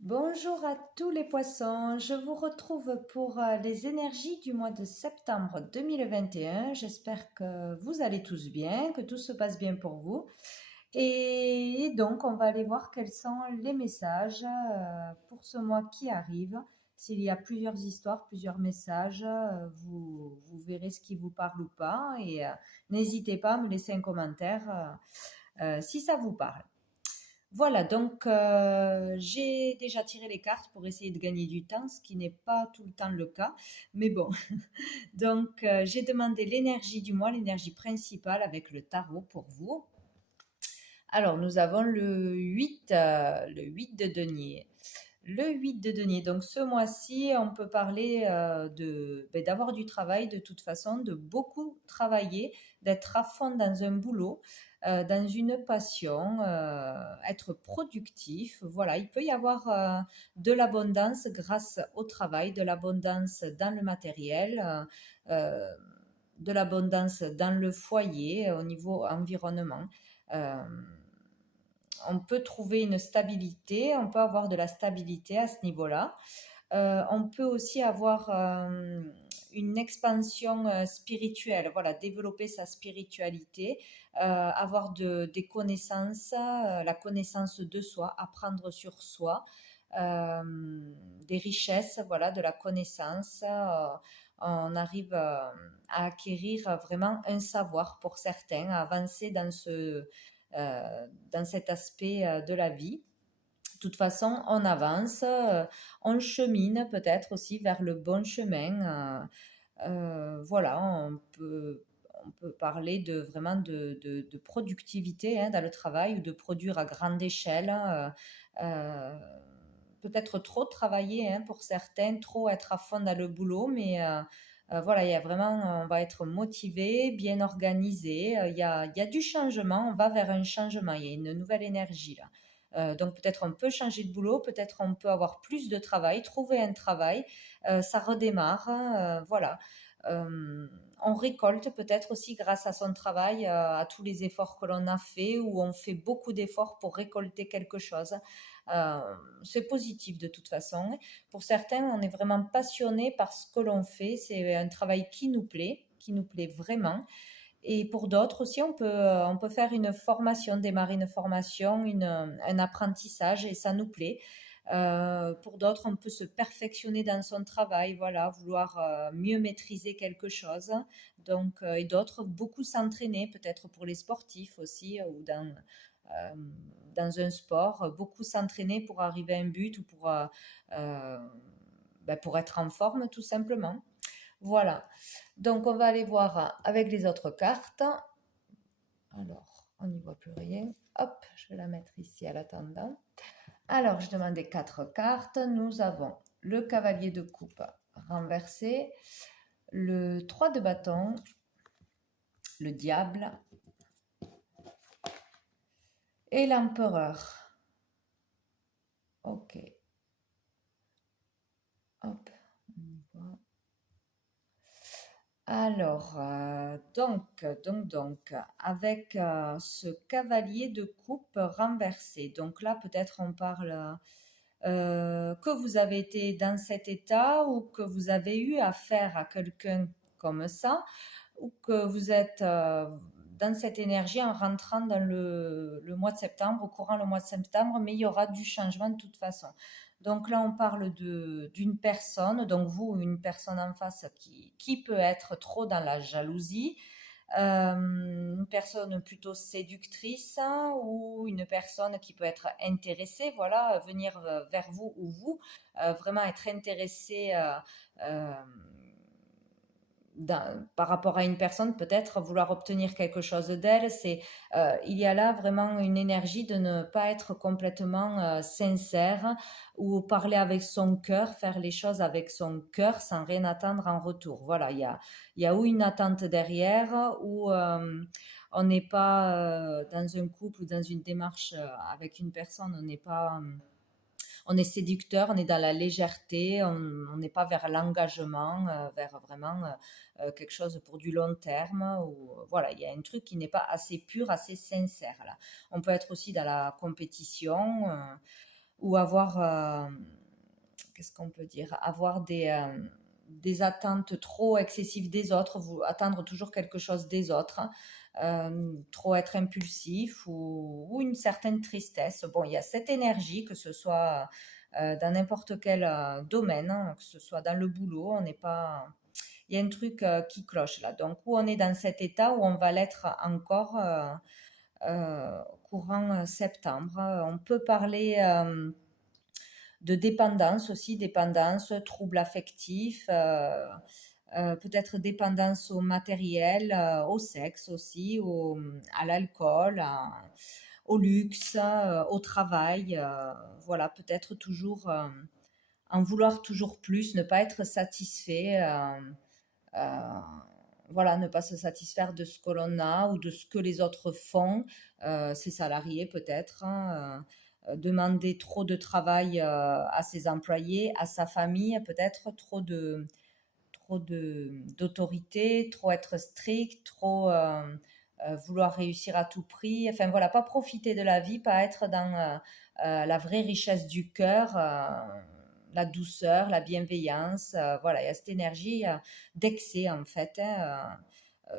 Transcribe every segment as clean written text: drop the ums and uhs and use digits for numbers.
Bonjour à tous les poissons, je vous retrouve pour les énergies du mois de septembre 2021. J'espère que vous allez tous bien, que tout se passe bien pour vous. Et donc, on va aller voir quels sont les messages pour ce mois qui arrive. S'il y a plusieurs histoires, plusieurs messages, vous verrez ce qui vous parle ou pas. Et n'hésitez pas à me laisser un commentaire si ça vous parle. Voilà, donc j'ai déjà tiré les cartes pour essayer de gagner du temps, ce qui n'est pas tout le temps le cas. Mais bon, donc j'ai demandé l'énergie du mois, l'énergie principale avec le tarot pour vous. Alors, nous avons le 8 de denier. Le 8 de denier. Donc, ce mois-ci, on peut parler d'avoir du travail de toute façon, de beaucoup travailler, d'être à fond dans un boulot, dans une passion, être productif. Voilà, il peut y avoir de l'abondance grâce au travail, de l'abondance dans le matériel, euh, de l'abondance dans le foyer, au niveau environnement. Euh, on peut trouver une stabilité, on peut avoir de la stabilité à ce niveau-là. On peut aussi avoir une expansion spirituelle, voilà, développer sa spiritualité, avoir des connaissances, la connaissance de soi, apprendre sur soi, euh, des richesses, voilà, de la connaissance. On arrive à acquérir vraiment un savoir pour certains, à avancer dans cet aspect de la vie. De toute façon, on avance, on chemine peut-être aussi vers le bon chemin. Voilà, on peut parler de vraiment de productivité dans le travail ou de produire à grande échelle. Euh, Peut-être trop travailler pour certains, trop être à fond dans le boulot, mais voilà, il y a vraiment, on va être motivé, bien organisé. Il y a du changement, on va vers un changement, il y a une nouvelle énergie là. Donc peut-être on peut changer de boulot, peut-être on peut avoir plus de travail, trouver un travail, ça redémarre, voilà. Euh, on récolte peut-être aussi grâce à son travail, à tous les efforts que l'on a fait, ou on fait beaucoup d'efforts pour récolter quelque chose. Euh, c'est positif de toute façon. Pour certains, on est vraiment passionné par ce que l'on fait. C'est un travail qui nous plaît vraiment. Et pour d'autres aussi, on peut faire une formation, démarrer une formation, un apprentissage, et ça nous plaît. Pour d'autres, on peut se perfectionner dans son travail, voilà, vouloir mieux maîtriser quelque chose. Donc, et d'autres, beaucoup s'entraîner, peut-être pour les sportifs aussi, ou euh, dans un sport, beaucoup s'entraîner pour arriver à un but ou euh, pour être en forme, tout simplement. Voilà. Donc, on va aller voir avec les autres cartes. Alors, on n'y voit plus rien. Hop, je vais la mettre ici à l'attendant. Alors, je demandais quatre cartes. Nous avons le cavalier de coupe renversé, le 3 de bâton, le diable et l'empereur. Ok. Hop. Alors, avec ce cavalier de coupe renversé, donc là peut-être on parle que vous avez été dans cet état ou que vous avez eu affaire à quelqu'un comme ça, ou que vous êtes dans cette énergie en rentrant dans le mois de septembre, au courant le mois de septembre, mais il y aura du changement de toute façon. Donc là, on parle d'une personne, donc vous, une personne en face qui peut être trop dans la jalousie, une personne plutôt séductrice, ou une personne qui peut être intéressée, voilà, venir vers vous ou vous, vraiment être intéressée euh, par rapport à une personne, peut-être vouloir obtenir quelque chose d'elle. Il y a là vraiment une énergie de ne pas être complètement sincère, ou parler avec son cœur, faire les choses avec son cœur sans rien attendre en retour. Voilà, il y a ou une attente derrière, ou on n'est pas dans un couple ou dans une démarche avec une personne, on est séducteur, on est dans la légèreté, on n'est pas vers l'engagement, vers vraiment quelque chose pour du long terme. Ou, voilà, il y a un truc qui n'est pas assez pur, assez sincère là. On peut être aussi dans la compétition. ou avoir, qu'est-ce qu'on peut dire, avoir des attentes trop excessives des autres, attendre toujours quelque chose des autres, trop être impulsif ou une certaine tristesse. Bon, il y a cette énergie, que ce soit dans n'importe quel domaine, hein, que ce soit dans le boulot, on n'est pas... Il y a un truc qui cloche là. Donc, où on est dans cet état, où on va l'être encore courant septembre. On peut parler de dépendance aussi, dépendance, troubles affectifs, peut-être dépendance au matériel, au sexe aussi, à l'alcool, au luxe, au travail. Voilà, peut-être toujours en vouloir toujours plus, ne pas être satisfait. Euh, voilà, ne pas se satisfaire de ce que l'on a ou de ce que les autres font, ses salariés peut-être, hein, demander trop de travail à ses employés, à sa famille, peut-être d'autorité, trop être strict, trop vouloir réussir à tout prix. Enfin voilà, pas profiter de la vie, pas être dans la vraie richesse du cœur, la douceur, la bienveillance. Voilà, il y a cette énergie d'excès en fait, hein,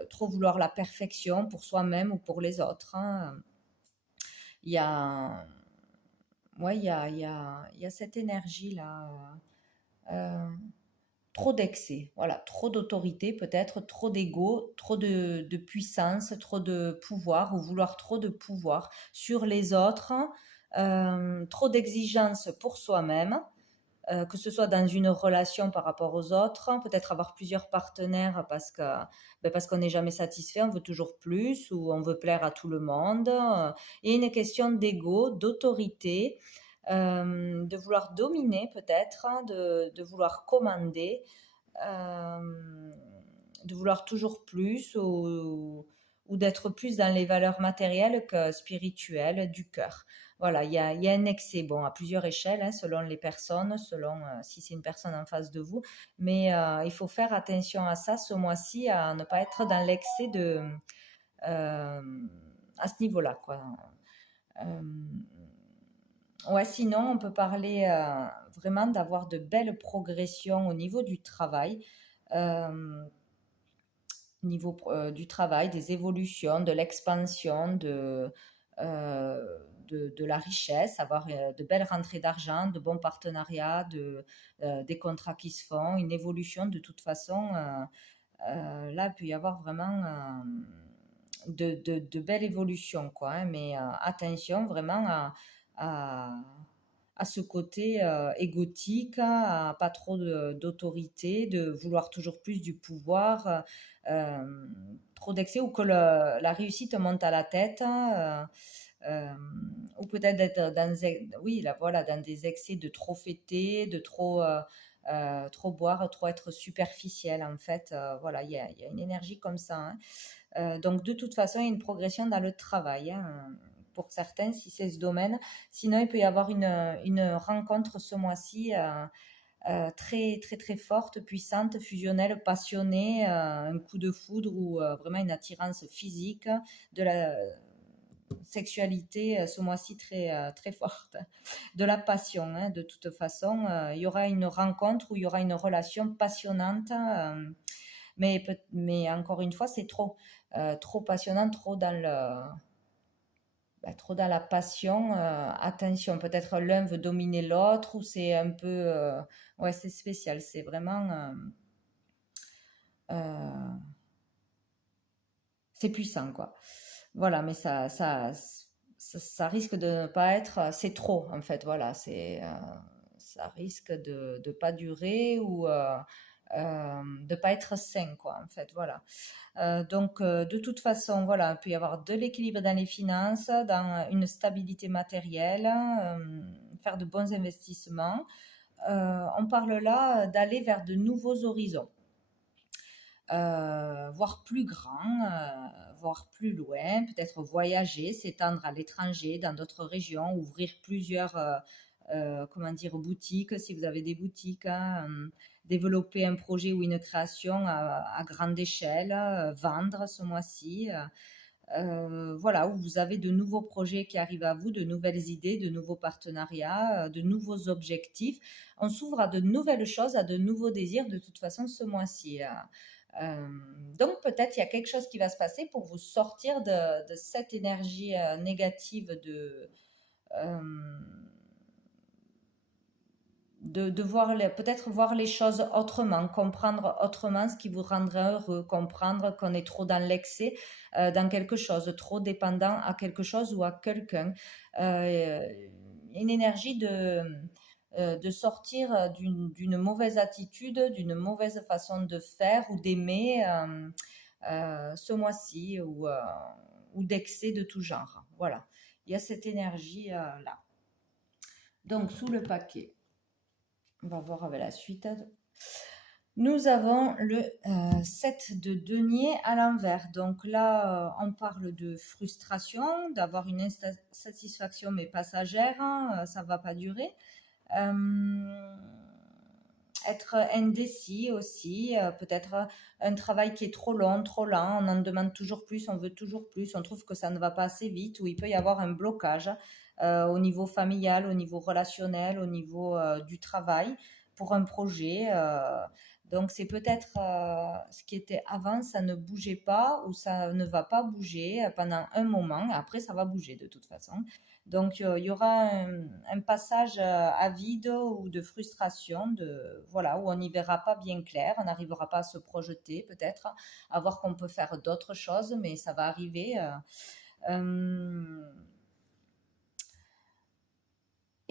trop vouloir la perfection pour soi-même ou pour les autres, hein. Il y a, ouais, il y a cette énergie là. Trop d'excès, voilà, trop d'autorité peut-être, trop d'ego, trop de puissance, trop de pouvoir ou vouloir trop de pouvoir sur les autres, trop d'exigences pour soi-même, que ce soit dans une relation par rapport aux autres, peut-être avoir plusieurs partenaires parce qu'on n'est jamais satisfait, on veut toujours plus ou on veut plaire à tout le monde. Et une question d'ego, d'autorité, de vouloir dominer peut-être, hein, de vouloir commander, euh, de vouloir toujours plus ou d'être plus dans les valeurs matérielles que spirituelles du cœur. Voilà, il y a un excès, bon, à plusieurs échelles, hein, selon les personnes, selon si c'est une personne en face de vous, mais il faut faire attention à ça ce mois-ci, à ne pas être dans l'excès euh, à ce niveau-là, quoi. Euh, ouais, sinon, on peut parler vraiment d'avoir de belles progressions au niveau du travail. Euh, Niveau du travail, des évolutions, de l'expansion, de la richesse, avoir de belles rentrées d'argent, de bons partenariats, des contrats qui se font, une évolution de toute façon. Là, il peut y avoir vraiment de belles évolutions, quoi, hein, mais attention vraiment à, à ce côté égotique, à pas trop d'autorité, de vouloir toujours plus du pouvoir, trop d'excès ou que la réussite monte à la tête, hein, ou peut-être d'être oui, là, voilà, dans des excès de trop fêter, de trop boire, trop être superficiel en fait. Voilà, il y a une énergie comme ça, hein. Donc de toute façon, il y a une progression dans le travail, hein, pour certains, si c'est ce domaine. Sinon, il peut y avoir une rencontre ce mois-ci très, très, très forte, puissante, fusionnelle, passionnée, un coup de foudre ou vraiment une attirance physique, de la sexualité ce mois-ci très, très forte, de la passion, hein, de toute façon. Il y aura une rencontre où il y aura une relation passionnante, mais encore une fois, c'est trop passionnant, trop dans la passion. Attention, peut-être l'un veut dominer l'autre ou c'est un peu, ouais, c'est spécial. C'est vraiment, euh, c'est puissant, quoi. Voilà, mais ça risque de ne pas être, c'est trop, en fait, voilà, ça risque de ne pas durer ou de pas être sain, quoi, en fait, voilà. Donc, de toute façon, voilà, il peut y avoir de l'équilibre dans les finances, dans une stabilité matérielle, faire de bons investissements. On parle là d'aller vers de nouveaux horizons, voir plus grand, voir plus loin, peut-être voyager, s'étendre à l'étranger, dans d'autres régions, ouvrir plusieurs, comment dire, boutiques, si vous avez des boutiques, hein, développer un projet ou une création à grande échelle, vendre ce mois-ci. voilà, où vous avez de nouveaux projets qui arrivent à vous, de nouvelles idées, de nouveaux partenariats, de nouveaux objectifs. On s'ouvre à de nouvelles choses, à de nouveaux désirs de toute façon ce mois-ci. Euh, donc peut-être il y a quelque chose qui va se passer pour vous sortir de cette énergie négative euh, de voir peut-être voir les choses autrement, comprendre autrement ce qui vous rendrait heureux, comprendre qu'on est trop dans l'excès, dans quelque chose, trop dépendant à quelque chose ou à quelqu'un. Euh, une énergie de sortir d'une mauvaise attitude, d'une mauvaise façon de faire ou d'aimer ce mois-ci ou d'excès de tout genre. Voilà, il y a cette énergie-là. Donc, sous le paquet. On va voir avec la suite. Nous avons le 7 de denier à l'envers. Donc là, on parle de frustration, d'avoir une insatisfaction mais passagère, hein, ça ne va pas durer. Être indécis aussi, peut-être un travail qui est trop long, trop lent, on en demande toujours plus, on veut toujours plus, on trouve que ça ne va pas assez vite, ou il peut y avoir un blocage au niveau familial, au niveau relationnel, au niveau du travail pour un projet. Donc c'est peut-être ce qui était avant, ça ne bougeait pas ou ça ne va pas bouger pendant un moment, après ça va bouger de toute façon. Donc, il y aura un passage à vide ou de frustration, voilà, où on n'y verra pas bien clair, on n'arrivera pas à se projeter peut-être, à voir qu'on peut faire d'autres choses, mais ça va arriver.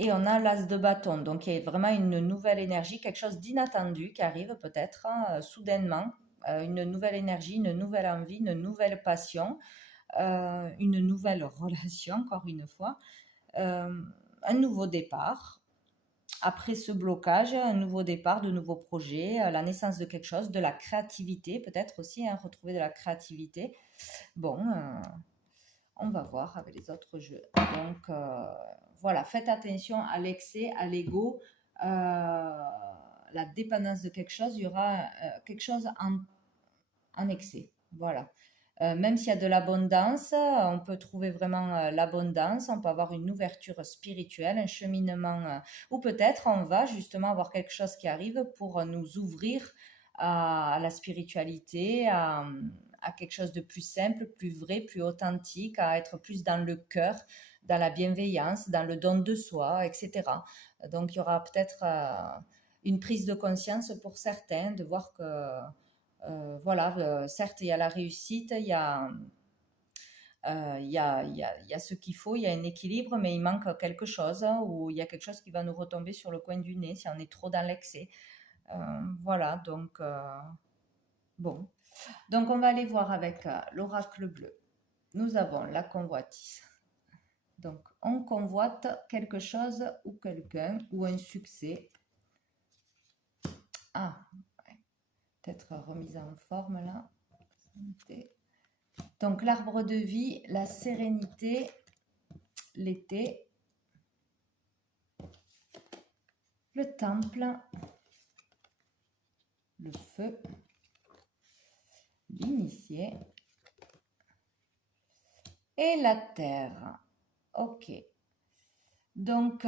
Et on a l'as de bâton, donc il y a vraiment une nouvelle énergie, quelque chose d'inattendu qui arrive peut-être soudainement, une nouvelle énergie, une nouvelle envie, une nouvelle passion, une nouvelle relation, encore une fois. Un nouveau départ. Après ce blocage, un nouveau départ, de nouveaux projets, la naissance de quelque chose, de la créativité peut-être aussi, hein, retrouver de la créativité. Bon, on va voir avec les autres jeux. Donc voilà, faites attention à l'excès, à l'ego, la dépendance de quelque chose, il y aura quelque chose en excès. Voilà. Même s'il y a de l'abondance, on peut trouver vraiment l'abondance, on peut avoir une ouverture spirituelle, un cheminement, ou peut-être on va justement avoir quelque chose qui arrive pour nous ouvrir à la spiritualité, à quelque chose de plus simple, plus vrai, plus authentique, à être plus dans le cœur, dans la bienveillance, dans le don de soi, etc. Donc il y aura peut-être une prise de conscience pour certains de voir que voilà, certes, il y a la réussite, il y a ce qu'il faut, il y a un équilibre, mais il manque quelque chose hein, ou il y a quelque chose qui va nous retomber sur le coin du nez si on est trop dans l'excès. Voilà, donc bon. Donc on va aller voir avec l'oracle bleu. Nous avons la convoitise. Donc on convoite quelque chose ou quelqu'un ou un succès. Ah, ouais. Peut-être remise en forme là. Donc l'arbre de vie, la sérénité, l'été, le temple, le feu, l'initié et la terre. Ok. Donc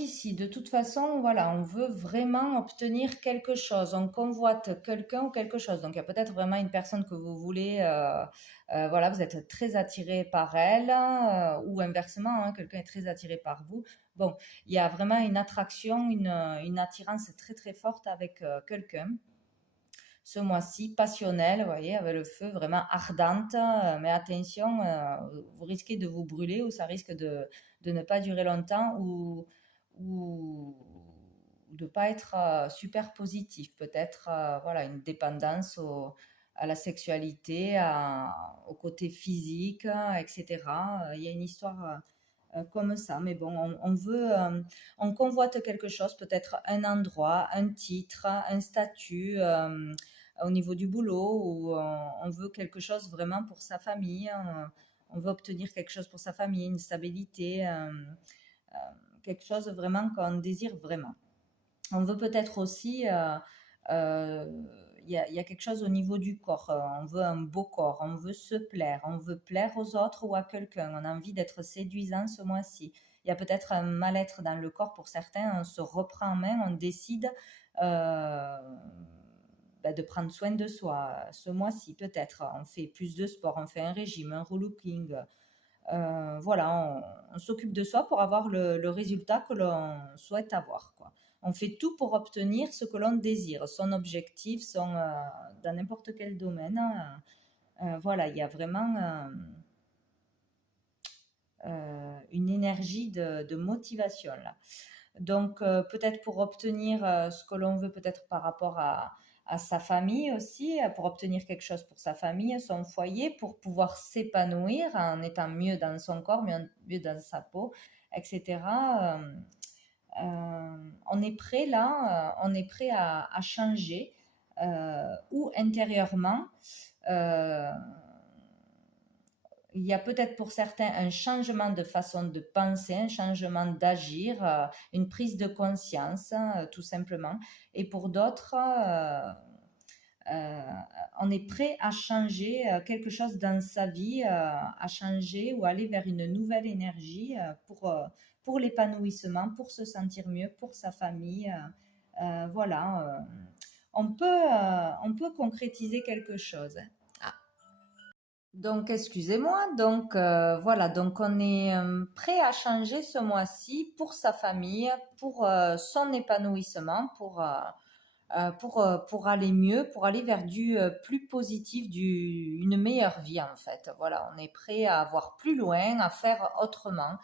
ici, de toute façon, voilà, on veut vraiment obtenir quelque chose. On convoite quelqu'un ou quelque chose. Donc il y a peut-être vraiment une personne que vous voulez, voilà, vous êtes très attiré par elle, ou inversement, hein, quelqu'un est très attiré par vous. Bon, il y a vraiment une attraction, une attirance très très forte avec quelqu'un. Ce mois-ci, passionnelle, vous voyez, avec le feu vraiment ardente, mais attention, vous risquez de vous brûler ou ça risque de ne pas durer longtemps ou de ne pas être super positif. Peut-être voilà, une dépendance à la sexualité, au côté physique, etc. Il y a une histoire comme ça, mais bon, on veut, on convoite quelque chose, peut-être un endroit, un titre, un statut au niveau du boulot, ou on veut quelque chose vraiment pour sa famille, on veut obtenir quelque chose pour sa famille, une stabilité, quelque chose vraiment qu'on désire vraiment. On veut peut-être aussi, il il y a quelque chose au niveau du corps. On veut un beau corps, on veut se plaire, on veut plaire aux autres ou à quelqu'un. On a envie d'être séduisant ce mois-ci. Il y a peut-être un mal-être dans le corps pour certains. On se reprend en main, on décide euh, de prendre soin de soi. Ce mois-ci, peut-être, on fait plus de sport, on fait un régime, un relooking. Voilà, on s'occupe de soi pour avoir le résultat que l'on souhaite avoir, quoi. On fait tout pour obtenir ce que l'on désire, son objectif, dans n'importe quel domaine. Voilà, il y a vraiment une énergie de motivation là. Donc, peut-être pour obtenir ce que l'on veut, peut-être par rapport à sa famille aussi, pour obtenir quelque chose pour sa famille, son foyer, pour pouvoir s'épanouir en étant mieux dans son corps, mieux dans sa peau, etc. On est prêt là, on est prêt à changer, ou intérieurement. euh, il y a peut-être pour certains un changement de façon de penser, un changement d'agir, une prise de conscience, tout simplement. Et pour d'autres, euh, on est prêt à changer quelque chose dans sa vie, à changer ou aller vers une nouvelle énergie pour l'épanouissement, pour se sentir mieux, pour sa famille. Voilà, on peut concrétiser quelque chose. Donc, excusez-moi. Donc, voilà. Donc, on est prêt à changer ce mois-ci pour sa famille, pour son épanouissement, pour aller mieux, pour aller vers du plus positif, une meilleure vie, en fait. Voilà. On est prêt à voir plus loin, à faire autrement.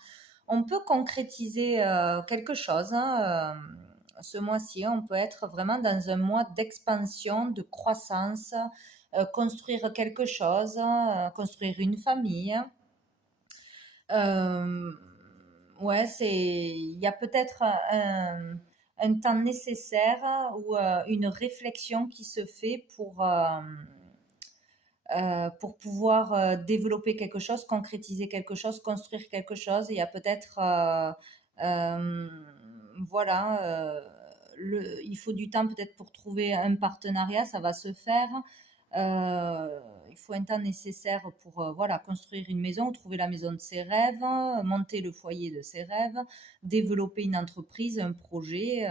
On peut concrétiser quelque chose, hein, ce mois-ci. On peut être vraiment dans un mois d'expansion, de croissance, construire quelque chose, construire une famille. Euh, ouais, il y a peut-être un temps nécessaire ou une réflexion qui se fait pour pouvoir développer quelque chose, concrétiser quelque chose, construire quelque chose. Il y a peut-être, euh, voilà, il faut du temps peut-être pour trouver un partenariat, ça va se faire. Il faut un temps nécessaire pour voilà, construire une maison, trouver la maison de ses rêves, monter le foyer de ses rêves, développer une entreprise, un projet.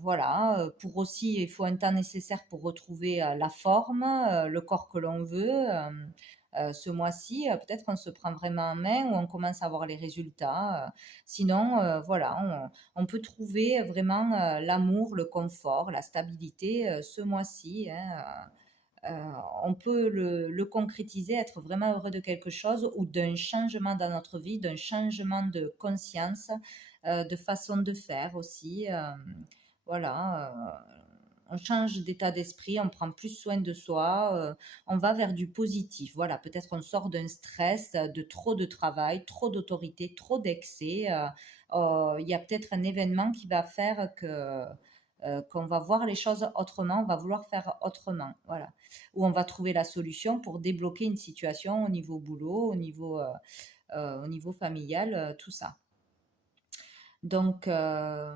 Voilà, pour aussi, il faut un temps nécessaire pour retrouver la forme, le corps que l'on veut. Ce mois-ci, peut-être on se prend vraiment en main ou on commence à voir les résultats. Sinon, voilà, on peut trouver vraiment l'amour, le confort, la stabilité ce mois-ci, hein. On peut le concrétiser, être vraiment heureux de quelque chose ou d'un changement dans notre vie, d'un changement de conscience, de façon de faire aussi. Voilà, on change d'état d'esprit, on prend plus soin de soi, on va vers du positif. Voilà, peut-être on sort d'un stress, de trop de travail, trop d'autorité, trop d'excès. Il y a peut-être un événement qui va faire qu'on va voir les choses autrement, on va vouloir faire autrement. Voilà, où on va trouver la solution pour débloquer une situation au niveau boulot, au niveau familial, tout ça. Donc, de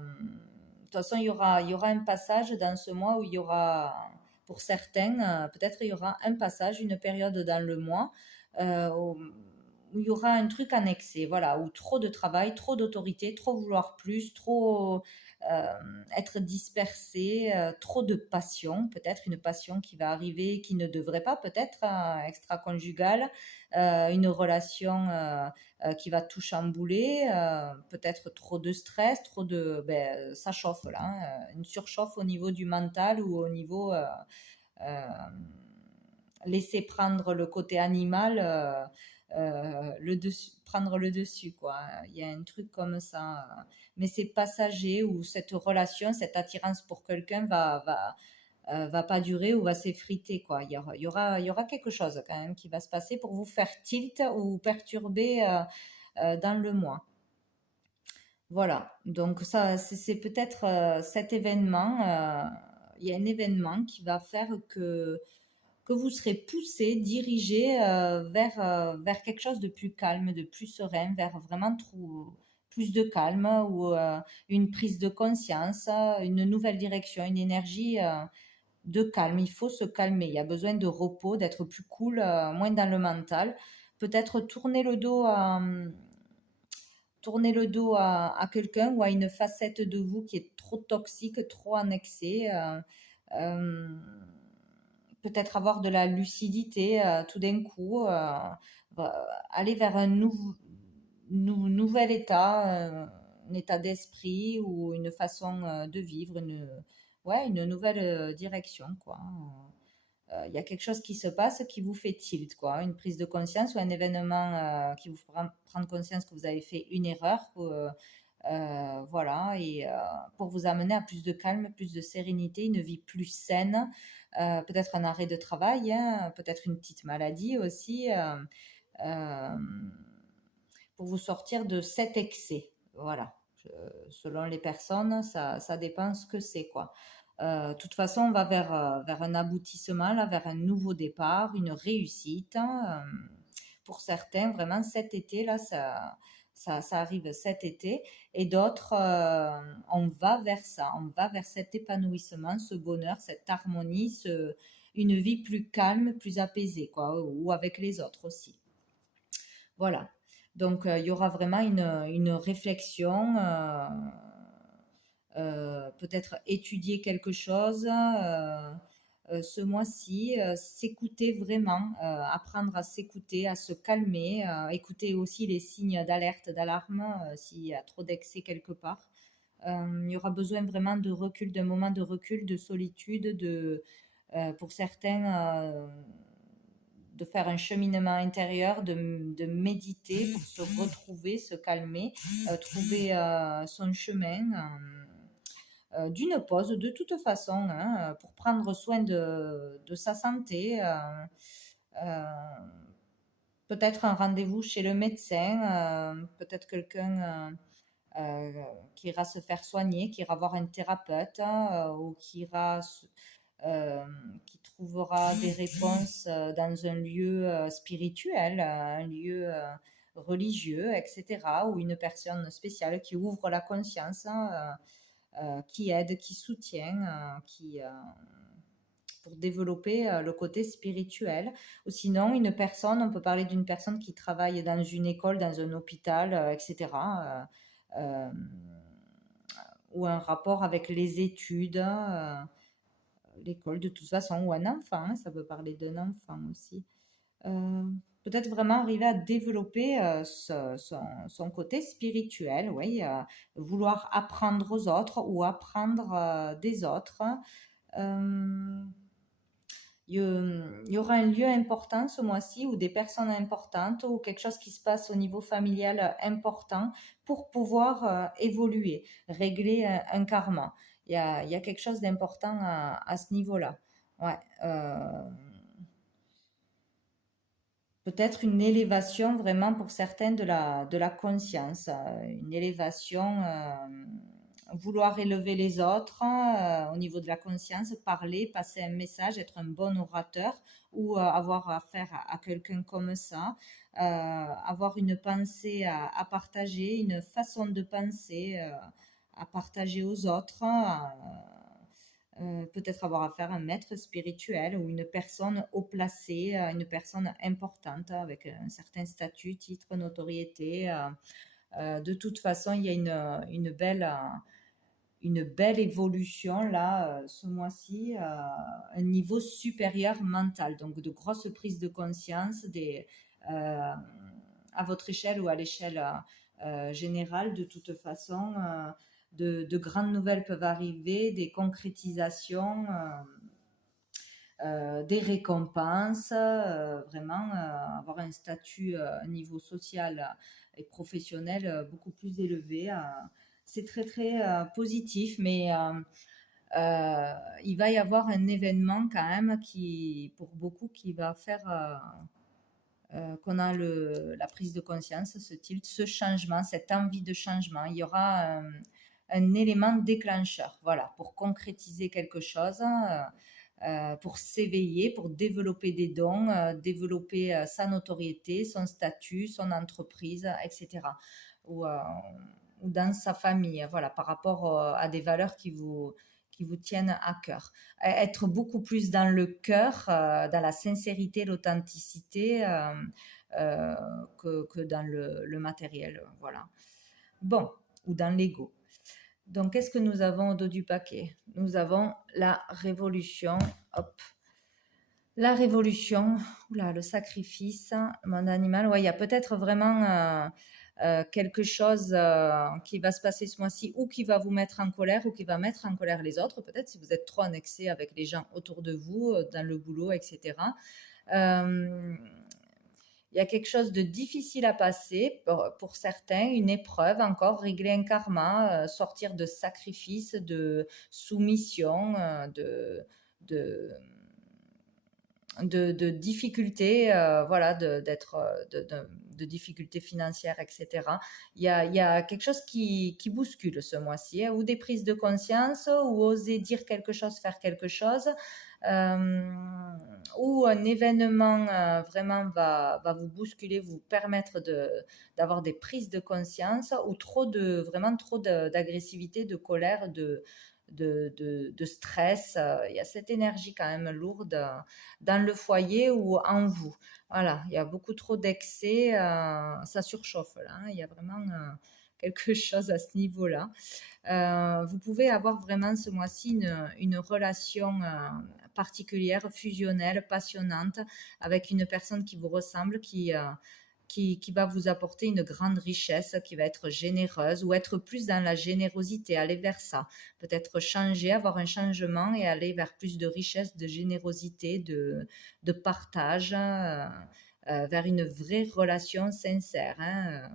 toute façon, il y aura un passage dans ce mois où il y aura, pour certains, peut-être il y aura un passage, une période dans le mois où il y aura un truc annexé, voilà, où trop de travail, trop d'autorité, trop vouloir plus, trop euh, être dispersé, trop de passion, peut-être une passion qui va arriver, qui ne devrait pas, peut-être extra-conjugale, une relation qui va tout chambouler, peut-être trop de stress, ça chauffe là, hein, une surchauffe au niveau du mental ou au niveau euh, laisser prendre le côté animal, prendre le dessus, quoi. Il y a un truc comme ça, mais c'est passager ou cette relation, cette attirance pour quelqu'un va pas durer ou va s'effriter, quoi. Il y aura quelque chose quand même qui va se passer pour vous faire tilt ou perturber dans le mois. Voilà, donc ça, c'est peut-être cet événement. Il y a un événement qui va faire que vous serez poussé, dirigé vers quelque chose de plus calme, de plus serein, vers vraiment plus de calme ou une prise de conscience, une nouvelle direction, une énergie de calme. Il faut se calmer. Il y a besoin de repos, d'être plus cool, moins dans le mental. Peut-être tourner le dos à quelqu'un ou à une facette de vous qui est trop toxique, trop annexée. Euh, Peut-être avoir de la lucidité tout d'un coup, aller vers nouvel état, un état d'esprit ou une façon de vivre, ouais, une nouvelle direction, quoi. Il y a quelque chose qui se passe qui vous fait tilt, quoi. Une prise de conscience ou un événement qui vous fera prendre conscience que vous avez fait une erreur. Voilà, et pour vous amener à plus de calme, plus de sérénité, une vie plus saine, peut-être un arrêt de travail, hein, peut-être une petite maladie aussi, euh, pour vous sortir de cet excès. Voilà. Selon les personnes, ça dépend ce que c'est, quoi. De toute façon, on va vers un aboutissement, là, vers un nouveau départ, une réussite, hein. Pour certains, vraiment, cet été, là, ça arrive cet été. Et d'autres, on va vers ça, on va vers cet épanouissement, ce bonheur, cette harmonie, une vie plus calme, plus apaisée, quoi, ou avec les autres aussi. Voilà. Donc, il y aura vraiment une réflexion, peut-être étudier quelque chose ce mois-ci, s'écouter vraiment, apprendre à s'écouter, à se calmer, écouter aussi les signes d'alerte, d'alarme s'il y a trop d'excès quelque part. Il y aura besoin vraiment de recul, d'un moment de recul, de solitude, pour certains, de faire un cheminement intérieur, de méditer pour se retrouver, se calmer, trouver son chemin. D'une pause de toute façon, hein, pour prendre soin de sa santé. Euh, Peut-être un rendez-vous chez le médecin, peut-être quelqu'un qui ira se faire soigner, qui ira voir un thérapeute ou euh, qui trouvera des réponses dans un lieu spirituel, un lieu religieux, etc., ou une personne spéciale qui ouvre la conscience, hein, qui aide, qui soutient, pour développer le côté spirituel. Ou sinon, une personne, on peut parler d'une personne qui travaille dans une école, dans un hôpital, etc. Ou un rapport avec les études, l'école de toute façon, ou un enfant, hein, ça peut parler d'un enfant aussi. Euh, Peut-être vraiment arriver à développer son côté spirituel, oui, vouloir apprendre aux autres ou apprendre des autres. Euh, il y aura un lieu important ce mois-ci ou des personnes importantes ou quelque chose qui se passe au niveau familial important pour pouvoir évoluer, régler un karma. Il y a quelque chose d'important à ce niveau-là. Ouais, peut-être une élévation vraiment pour certains de la conscience, une élévation, vouloir élever les autres au niveau de la conscience, parler, passer un message, être un bon orateur ou avoir affaire à quelqu'un comme ça, avoir une pensée à partager, une façon de penser à partager aux autres. Peut-être avoir affaire à un maître spirituel ou une personne haut placée, une personne importante avec un certain statut, titre, notoriété. De toute façon, il y a une belle évolution là ce mois-ci, un niveau supérieur mental, donc de grosses prises de conscience à votre échelle ou à l'échelle générale. De toute façon, de grandes nouvelles peuvent arriver, des concrétisations, des récompenses, vraiment avoir un statut, un niveau social et professionnel beaucoup plus élevé. C'est très très positif, mais il va y avoir un événement quand même qui, pour beaucoup, qui va faire qu'on a la prise de conscience, ce tilt, ce changement, cette envie de changement. Il y aura un élément déclencheur, voilà, pour concrétiser quelque chose, pour s'éveiller, pour développer des dons, développer sa notoriété, son statut, son entreprise, etc. Ou, euh, ou dans sa famille, voilà, par rapport à des valeurs qui vous tiennent à cœur. Être beaucoup plus dans le cœur, dans la sincérité, l'authenticité, euh, que dans le matériel. Voilà. Bon, ou dans l'ego. Donc, qu'est-ce que nous avons au dos du paquet? Nous avons la révolution. Hop. La révolution, oula, le sacrifice, le monde animal. Ouais, il y a peut-être vraiment quelque chose qui va se passer ce mois-ci ou qui va vous mettre en colère ou qui va mettre en colère les autres. Peut-être si vous êtes trop en excès avec les gens autour de vous, dans le boulot, etc. Euh, il y a quelque chose de difficile à passer pour certains, une épreuve encore, régler un karma, sortir de sacrifice, de soumission, de, de difficultés, voilà, de difficultés financières, etc. Il y a quelque chose qui bouscule ce mois-ci, hein, ou des prises de conscience, ou oser dire quelque chose, faire quelque chose, euh, ou un événement vraiment va vous bousculer, vous permettre d'avoir des prises de conscience, ou vraiment trop d'agressivité, de colère, de stress. Il y a cette énergie quand même lourde dans le foyer ou en vous. Voilà, il y a beaucoup trop d'excès, ça surchauffe là, hein. Il y a vraiment quelque chose à ce niveau-là. Vous pouvez avoir vraiment ce mois-ci une relation particulière, fusionnelle, passionnante, avec une personne qui vous ressemble, qui va vous apporter une grande richesse, qui va être généreuse ou être plus dans la générosité, aller vers ça. Peut-être changer, avoir un changement et aller vers plus de richesse, de générosité, de partage, vers une vraie relation sincère, hein.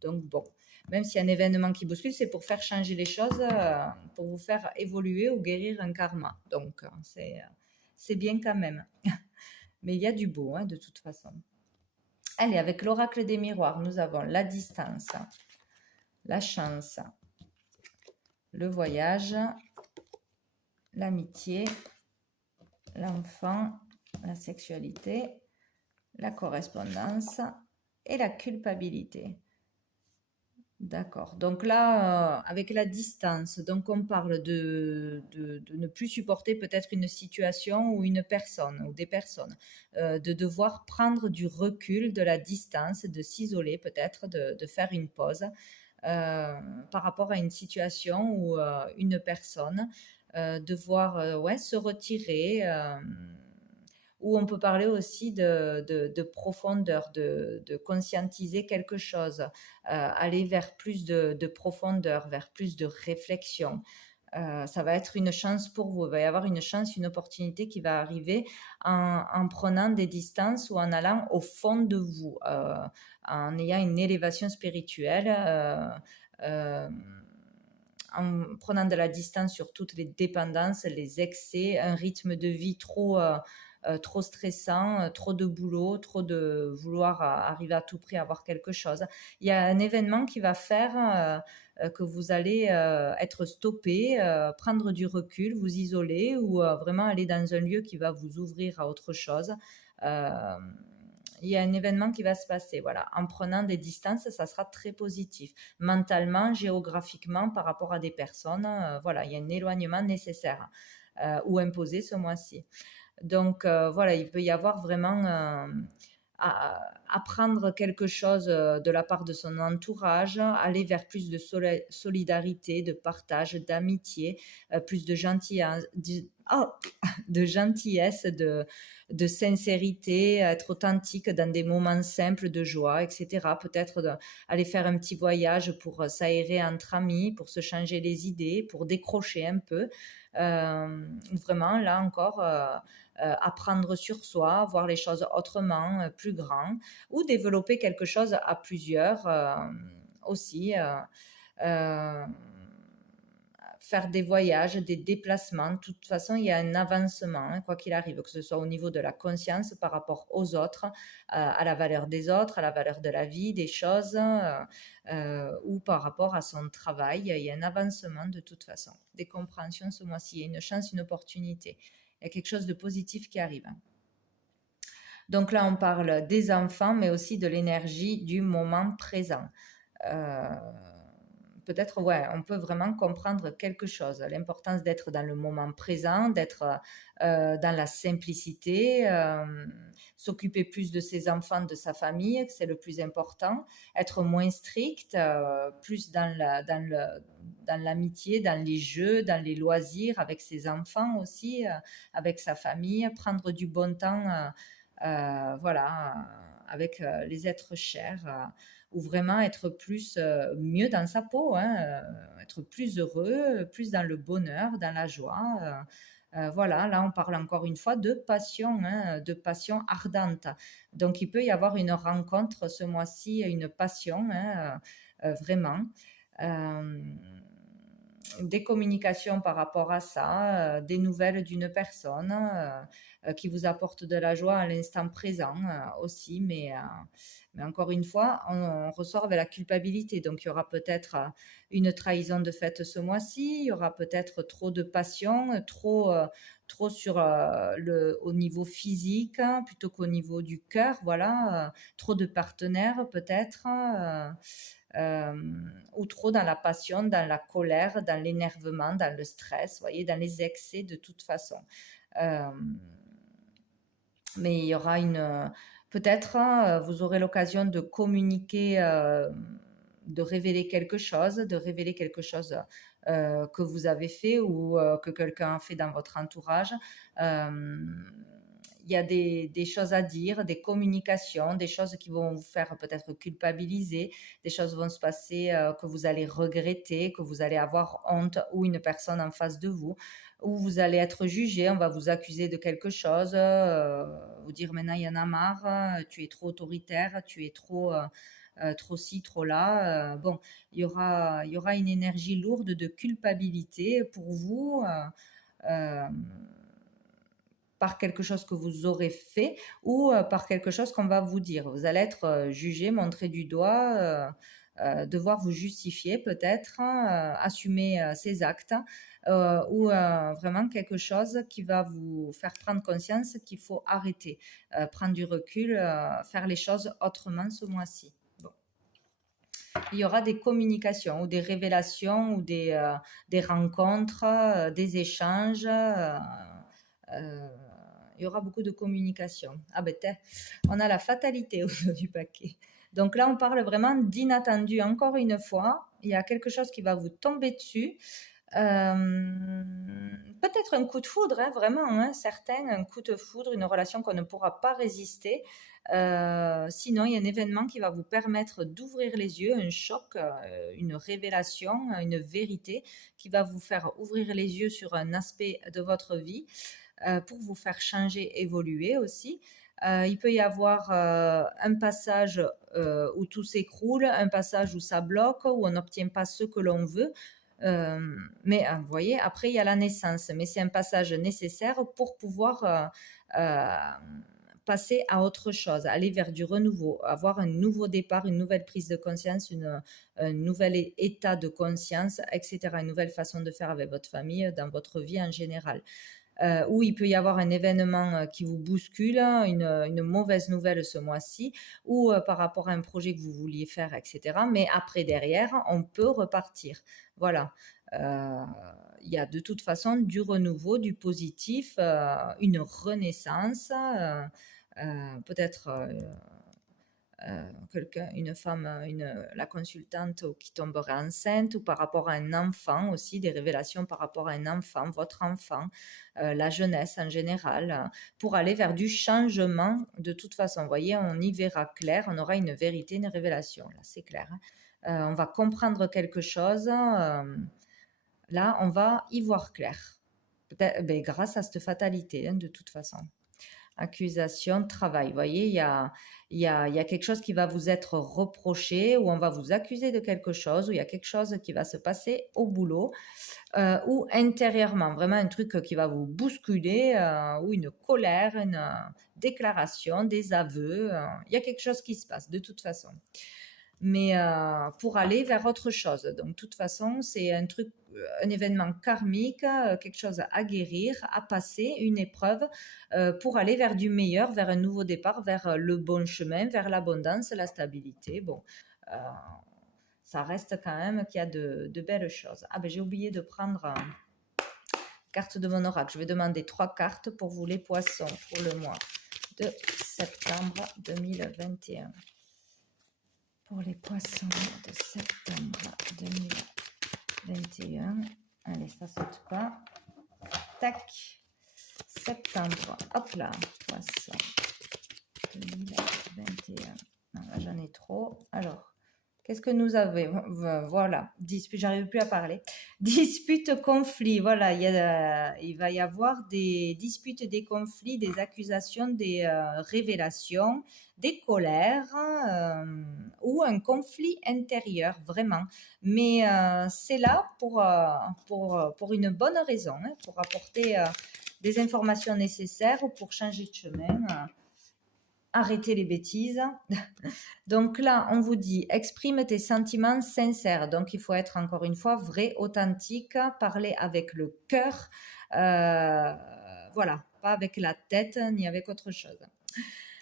Donc bon, même s'il y a un événement qui bouscule, c'est pour faire changer les choses, pour vous faire évoluer ou guérir un karma. Donc c'est bien quand même. Mais il y a du beau, hein, de toute façon. Allez, avec l'oracle des miroirs, nous avons la distance, la chance, le voyage, l'amitié, l'enfant, la sexualité, la correspondance et la culpabilité. D'accord. Donc là, avec la distance, donc on parle de ne plus supporter peut-être une situation ou une personne ou des personnes, de devoir prendre du recul, de la distance, de s'isoler peut-être, de faire une pause par rapport à une situation ou une personne, devoir ouais, se retirer. Où on peut parler aussi de profondeur, de conscientiser quelque chose, aller vers plus de profondeur, vers plus de réflexion. Ça va être une chance pour vous. Il va y avoir une chance, une opportunité qui va arriver en prenant des distances ou en allant au fond de vous, en ayant une élévation spirituelle. En prenant de la distance sur toutes les dépendances, les excès, un rythme de vie trop stressant, trop de boulot, trop de vouloir arriver à tout prix à avoir quelque chose. Il y a un événement qui va faire que vous allez être stoppé, prendre du recul, vous isoler ou vraiment aller dans un lieu qui va vous ouvrir à autre chose. Il y a un événement qui va se passer. Voilà. En prenant des distances, ça sera très positif. Mentalement, géographiquement, par rapport à des personnes, voilà, il y a un éloignement nécessaire ou imposé ce mois-ci. Donc voilà, il peut y avoir vraiment apprendre quelque chose de la part de son entourage, aller vers plus de solidarité, de partage, d'amitié, plus de gentillesse, de gentillesse, de sincérité, être authentique dans des moments simples de joie, etc. Peut-être aller faire un petit voyage pour s'aérer entre amis, pour se changer les idées, pour décrocher un peu. Vraiment, là encore, apprendre sur soi, voir les choses autrement, plus grand, ou développer quelque chose à plusieurs aussi. Faire des voyages, des déplacements. De toute façon, il y a un avancement, hein, quoi qu'il arrive, que ce soit au niveau de la conscience par rapport aux autres, à la valeur des autres, à la valeur de la vie, des choses, ou par rapport à son travail. Il y a un avancement de toute façon. Des compréhensions ce mois-ci, il y a une chance, une opportunité. Il y a quelque chose de positif qui arrive. Donc là, on parle des enfants, mais aussi de l'énergie du moment présent. peut-être, ouais, on peut vraiment comprendre quelque chose. L'importance d'être dans le moment présent, d'être dans la simplicité, s'occuper plus de ses enfants, de sa famille, c'est le plus important. Être moins strict, plus dans l'amitié, dans les jeux, dans les loisirs, avec ses enfants aussi, avec sa famille, prendre du bon temps, voilà, avec les êtres chers, ou vraiment être plus, mieux dans sa peau, hein, être plus heureux, plus dans le bonheur, dans la joie. Voilà, là on parle encore une fois de passion, hein, de passion ardente. Donc il peut y avoir une rencontre ce mois-ci, une passion, hein, vraiment. Euh, des communications par rapport à ça, des nouvelles d'une personne qui vous apporte de la joie à l'instant présent aussi, mais encore une fois, on ressort avec la culpabilité. Donc il y aura peut-être une trahison de fait ce mois-ci, il y aura peut-être trop de passion, trop sur au niveau physique plutôt qu'au niveau du cœur, voilà, trop de partenaires peut-être. Euh, ou trop dans la passion, dans la colère, dans l'énervement, dans le stress, voyez, dans les excès de toute façon. Euh, mais il y aura peut-être, vous aurez l'occasion de communiquer, de révéler quelque chose, que vous avez fait ou que quelqu'un a fait dans votre entourage. Il y a des choses à dire, des communications, des choses qui vont vous faire peut-être culpabiliser, des choses vont se passer que vous allez regretter, que vous allez avoir honte, ou une personne en face de vous, où vous allez être jugé, on va vous accuser de quelque chose, vous dire maintenant il y en a marre, tu es trop autoritaire, tu es trop ci, trop là. Bon, il y aura une énergie lourde de culpabilité pour vous. Euh, par quelque chose que vous aurez fait ou par quelque chose qu'on va vous dire. Vous allez être jugé, montré du doigt, devoir vous justifier peut-être, assumer ses actes, ou vraiment quelque chose qui va vous faire prendre conscience qu'il faut arrêter, prendre du recul, faire les choses autrement ce mois-ci. Bon. Il y aura des communications ou des révélations ou des rencontres, des échanges. Il y aura beaucoup de communication. Ah ben, on a la fatalité au niveau du paquet. Donc là, on parle vraiment d'inattendu. Encore une fois, il y a quelque chose qui va vous tomber dessus. Peut-être un coup de foudre, hein, vraiment, hein, certains, un coup de foudre, une relation qu'on ne pourra pas résister. Sinon, il y a un événement qui va vous permettre d'ouvrir les yeux, un choc, une révélation, une vérité qui va vous faire ouvrir les yeux sur un aspect de votre vie, pour vous faire changer, évoluer aussi. Il peut y avoir un passage où tout s'écroule, un passage où ça bloque, où on n'obtient pas ce que l'on veut. Mais vous voyez, après il y a la naissance, mais c'est un passage nécessaire pour pouvoir passer à autre chose, aller vers du renouveau, avoir un nouveau départ, une nouvelle prise de conscience, un nouvel état de conscience, etc., une nouvelle façon de faire avec votre famille, dans votre vie en général. Où il peut y avoir un événement qui vous bouscule, une mauvaise nouvelle ce mois-ci, ou par rapport à un projet que vous vouliez faire, etc. Mais après, derrière, on peut repartir. Voilà. Il y a de toute façon du renouveau, du positif, une renaissance, peut-être une femme, la consultante qui tomberait enceinte, ou par rapport à un enfant aussi, des révélations par rapport à un enfant, votre enfant, la jeunesse en général, pour aller vers du changement de toute façon. Vous voyez, on y verra clair, on aura une vérité, une révélation, là c'est clair. On va comprendre quelque chose, là on va y voir clair. Peut-être, grâce à cette fatalité, hein, de toute façon. Accusation, travail. Vous voyez, il y a quelque chose qui va vous être reproché, ou on va vous accuser de quelque chose, ou il y a quelque chose qui va se passer au boulot, ou intérieurement, vraiment un truc qui va vous bousculer, ou une colère, une déclaration, des aveux. Il y a quelque chose qui se passe de toute façon. Mais pour aller vers autre chose. Donc, de toute façon, c'est un événement karmique, quelque chose à guérir, à passer, une épreuve, pour aller vers du meilleur, vers un nouveau départ, vers le bon chemin, vers l'abondance, la stabilité. Bon, ça reste quand même qu'il y a de belles choses. Ah ben j'ai oublié de prendre carte de mon oracle. Je vais demander 3 cartes pour vous les poissons pour le mois de septembre 2021. Pour les poissons de septembre 2021. Allez, ça saute pas. Tac. Septembre. Hop là. Poisson 2021. Ah, là, j'en ai trop. Alors, qu'est-ce que nous avons? Voilà. Dispute, j'arrive plus à parler. Dispute, conflit. Voilà, il va y avoir des disputes, des conflits, des accusations, des révélations, des colères ou un conflit intérieur, vraiment. Mais c'est là pour une bonne raison, hein, pour apporter des informations nécessaires ou pour changer de chemin. Arrêtez les bêtises. Donc là, on vous dit, exprime tes sentiments sincères. Donc, il faut être encore une fois vrai, authentique, parler avec le cœur. Voilà, pas avec la tête ni avec autre chose.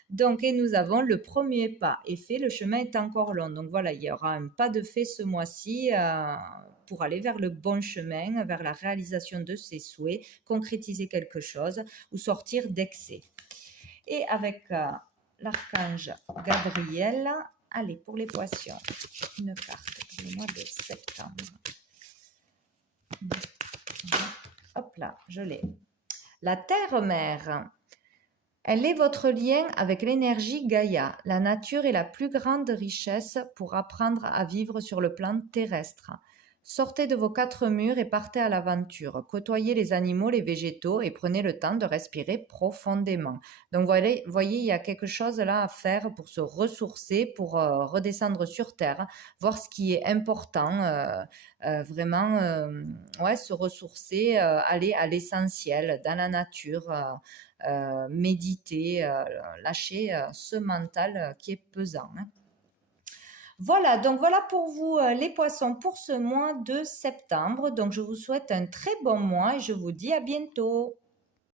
Donc, et nous avons le premier pas est fait, le chemin est encore long. Donc voilà, il y aura un pas de fait ce mois-ci pour aller vers le bon chemin, vers la réalisation de ses souhaits, concrétiser quelque chose ou sortir d'excès. Et avec l'archange Gabriel, allez, pour les poissons, une carte pour le mois de septembre. Hop là, je l'ai. La terre-mère, elle est votre lien avec l'énergie Gaïa. La nature est la plus grande richesse pour apprendre à vivre sur le plan terrestre. Sortez de vos 4 murs et partez à l'aventure. Côtoyez les animaux, les végétaux et prenez le temps de respirer profondément. Donc, voyez, il y a quelque chose là à faire pour se ressourcer, pour redescendre sur Terre, voir ce qui est important, vraiment, ouais, se ressourcer, aller à l'essentiel, dans la nature, méditer, lâcher ce mental qui est pesant. Hein. Voilà, donc voilà pour vous les poissons pour ce mois de septembre. Donc je vous souhaite un très bon mois et je vous dis à bientôt.